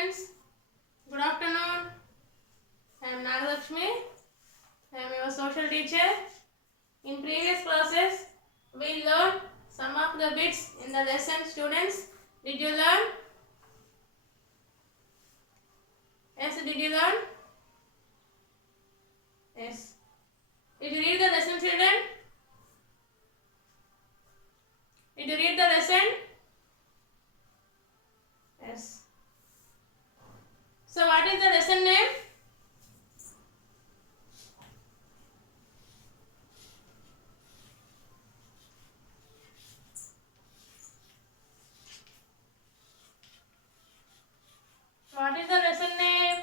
students, good afternoon. I am Nagalakshmi. I am your social teacher. In previous classes, we learned some of the bits in the lesson. Students, did you learn? Yes, did you learn? Yes. Did you read the lesson, children? Did you read the lesson? Yes. So, what is the lesson name? What is the lesson name?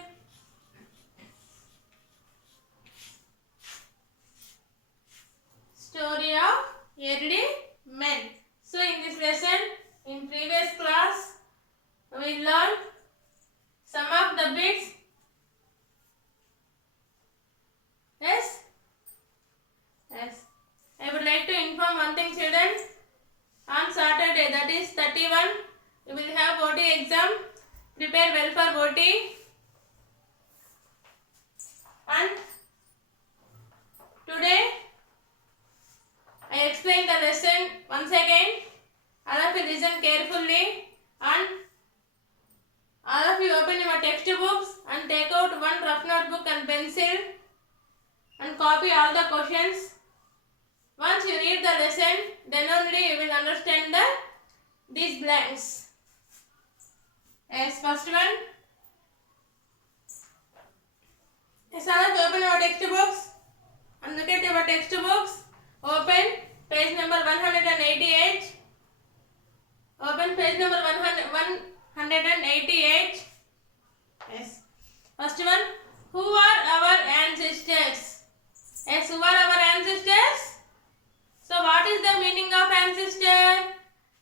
Story of early men. So, in this lesson, in previous class, we learned some of the bits. Yes? Yes. I would like to inform one thing, children. On Saturday, that is 31, we will have OT exam. Prepare well for OT. And today, I explain the lesson once again. All of you listen carefully and all of you open your textbooks and take out one rough notebook and pencil and copy all the questions. Once you read the lesson, then only you will understand these blanks. Yes, first one. Yes, all of you open your textbooks and look at your textbooks. Open page number 188. Open page number 188. Yes. First one. Who are our ancestors? Yes, who are our ancestors? So, what is the meaning of ancestor?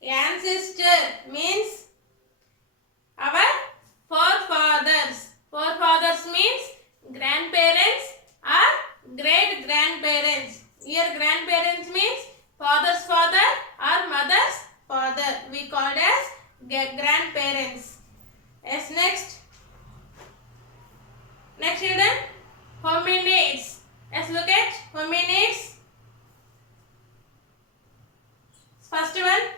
Ancestor means our forefathers. Forefathers means grandparents or great grandparents. Here, grandparents means father's father or mother's father. We called as grandparents. Yes, next. Next, children, hominids. Let's look at hominids. First one,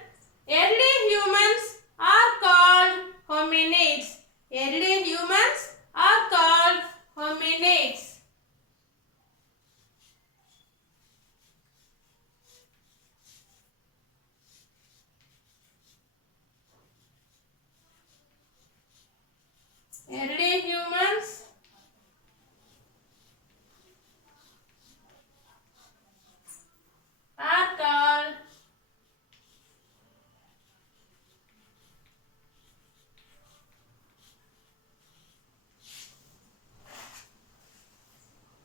early humans are called hominids. Early humans are called hominids. Early humans are called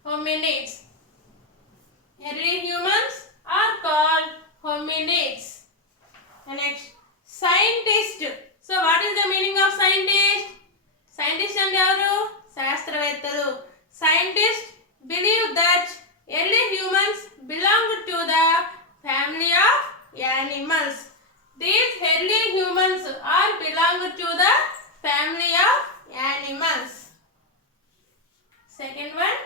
hominids. Early humans are called hominids. Next, scientist. So, what is the meaning of scientist? Scientist and ఎవరు? శాస్త్రవేత్తలు. Scientists believe that early humans belonged to the family of animals. These early humans are belonged to the family of animals. Second one.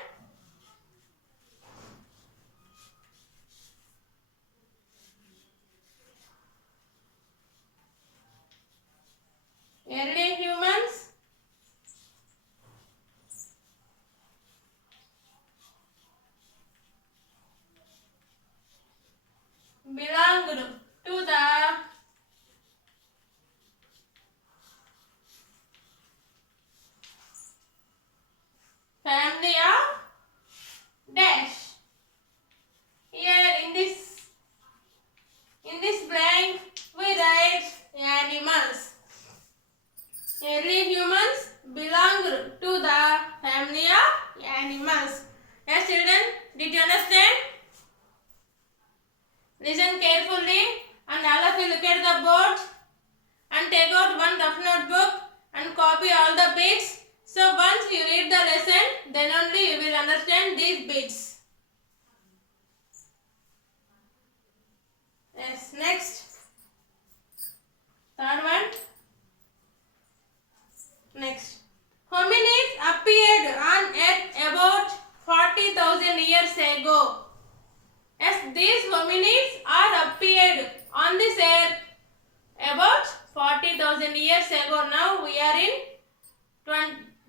Early humans belonged to the family of dash. Here in this blank we write animals. Early humans belonged to the family of animals. Yes, children, did you understand? Listen carefully and all of you look at the board and take out one rough notebook and copy all the bits. So once you read the lesson, then only you will understand these bits. Yes, next. Third one. Next. 40,000 years ago. Now we are in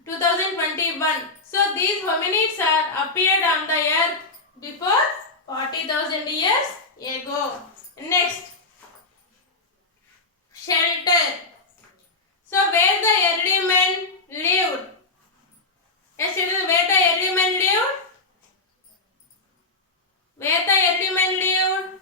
2021. So these hominids are appeared on the earth before 40,000 years ago. Next, shelter. So where the early men lived. Yes, children, where the early men lived? Where the early men lived?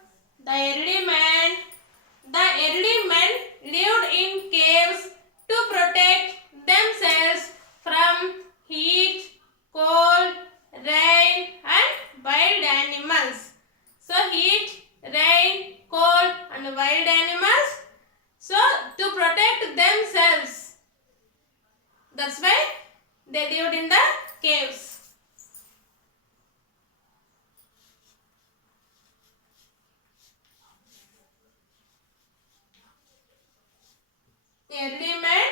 The early men lived in caves to protect themselves from heat, cold, rain and wild animals. So heat, rain, cold and wild animals. So to protect themselves. That's why they lived in the caves. Early men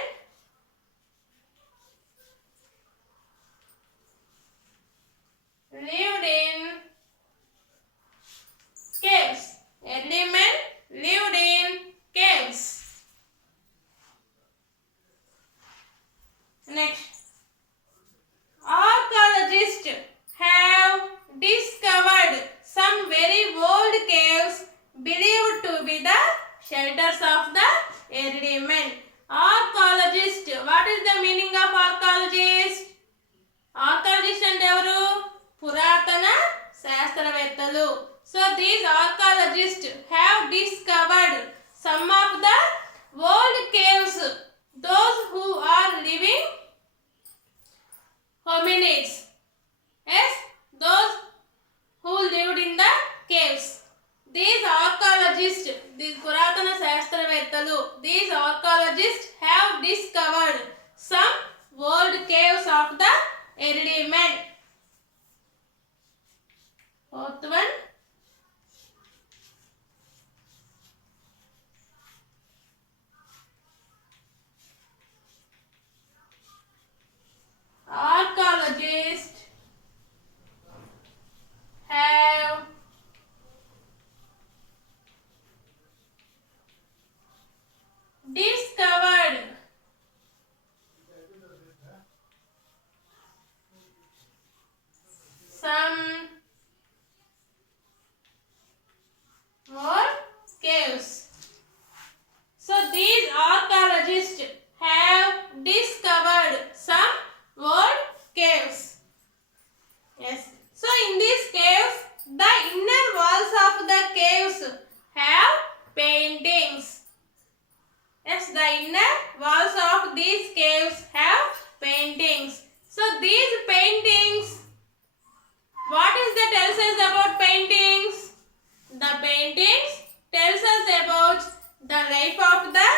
lived in caves. Early men lived in caves. Next, archaeologists have discovered some very old caves believed to be the shelters of the early men. Archaeologist. What is the meaning of archaeologist? Archaeologist అంటే ఎవరు? పురాతన శాస్త్రవేత్తలు. So these archaeologists have discovered some of the old caves. Those who are living hominids. Yes, those who lived in the caves. These archaeologists, these పురాతన శాస్త్రవేత్తలు, these archaeologists have discovered some old caves of the early men. Fourth one, archaeologists have discovered some more caves. So these archaeologists have discovered some old caves. Yes. So in these caves, the inner walls of the caves have paintings. Yes, the inner walls of these caves have paintings. So these paintings, what is that tells us about paintings? The paintings tells us about the life of the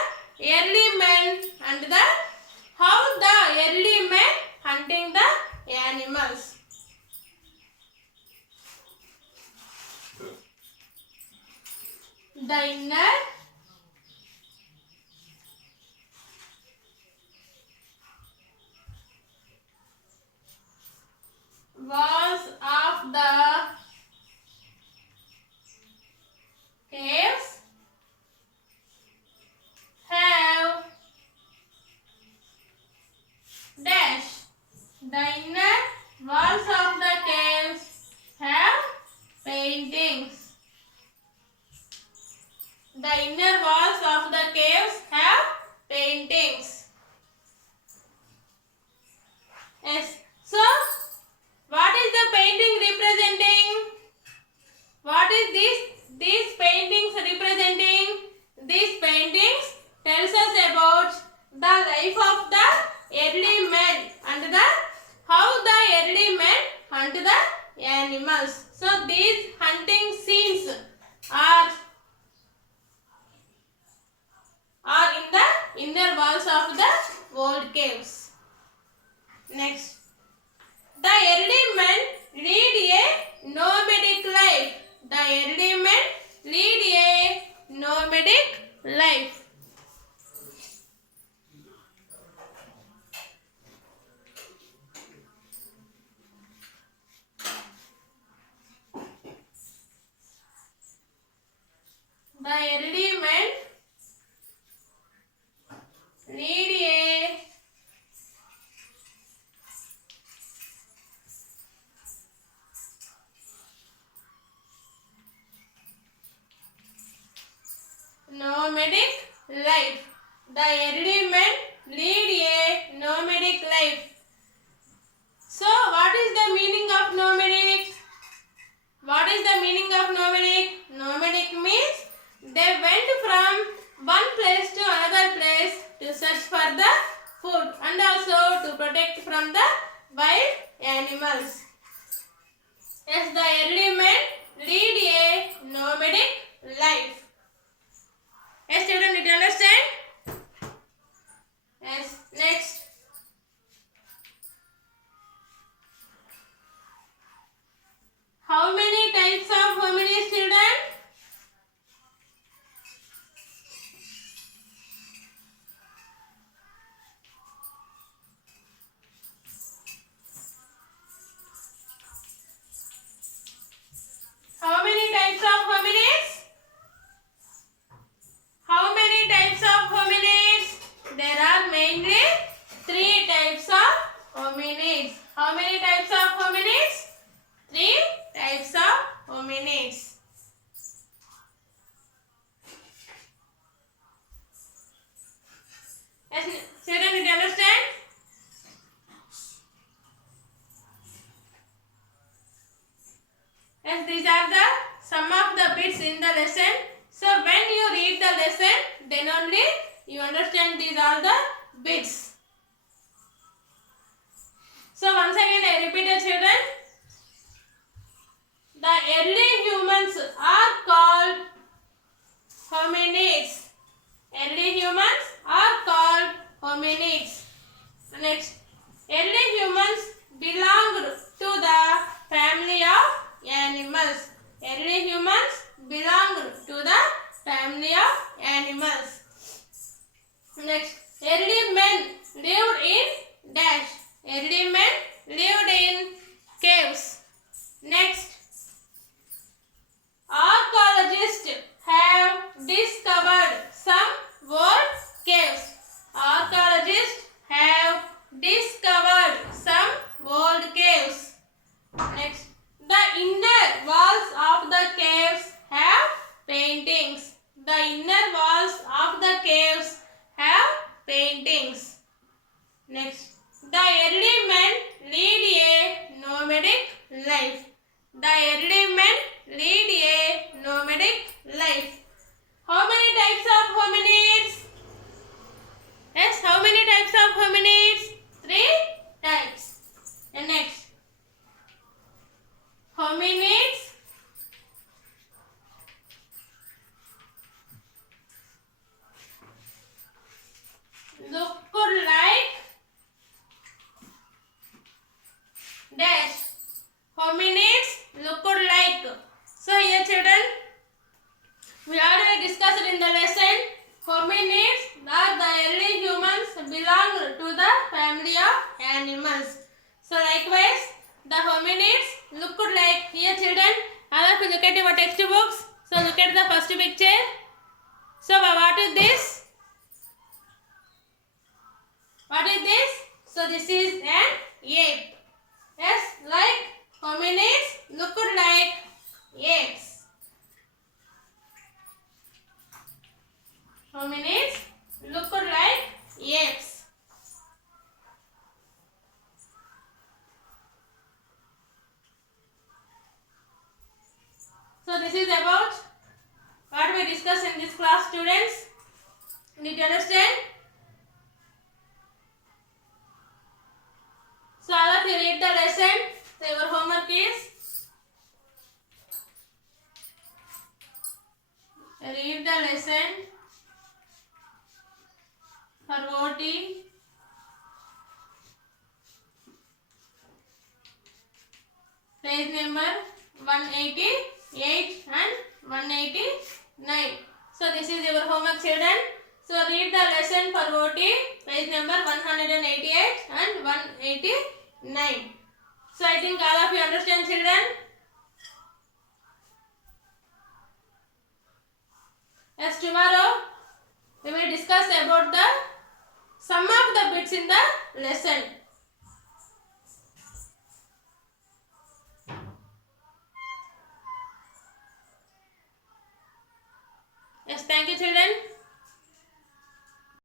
early men and the how the early men hunting the animals. The inner walls of the caves have dash. The inner walls of the caves have paintings. The inner walls of the caves have paintings. Yes. So, what is the painting representing? What is these paintings representing? These paintings tells us about the life of the early men and the how the early men hunt the animals. So these hunting scenes are in the inner walls of the old caves. Next, the early men lead a nomadic life. The early men lead a nomadic life. The early men lead a nomadic life. The early men lead a nomadic life. So, what is the meaning of nomadic? What is the meaning of nomadic? Nomadic means they went from one place to another place to search for the food and also to protect from the wild animals. Yes, the early men lead a nomadic life. Yes, children, did you understand? Yes, next. How many types of hominids, children? How many types of hominids? How many types of hominids? There are mainly 3 types of hominids. How many types of hominids? 3 types of hominids. Yes, children, did you understand? Yes, these are the some of the bits in the lesson. So when you read the lesson, then only you understand these are the bits. So once again I repeat it, children. The early humans are called hominids. Early humans are called hominids. Next, early humans belonged to the family of animals. Early humans belonged to the family of animals. Next, early men lived in dash. Early men lived in caves. Next, archaeologists have discovered some old caves. Archaeologists have discovered some old caves. Next, the inner walls of the caves have paintings. The inner walls of the caves have paintings. Next, the early men lead a nomadic life. The early men lead a nomadic life. How many types of hominids? Yes, how many types of hominids? 3 types. And next, hominids looked like dash. Hominids looked like. So here, children, we already discussed in the lesson. Hominids are the early humans belong to the family of animals. So likewise, the hominids looked like. Here, children, all of you look at your textbooks. So look at the first picture. So what is this? What is this? So this is an ape. Yes, like hominids looked like apes. Hominids looked like apes. So this is about what we discussed in this class, students. Did you understand? So all of you read the lesson. So your homework is read the lesson for OT. Page number 188 and 189. So this is your homework, children. So read the lesson for OT, page number 188 and 189. So I think all of you understand, children. Yes, tomorrow we will discuss about the Some of the bits in the lesson.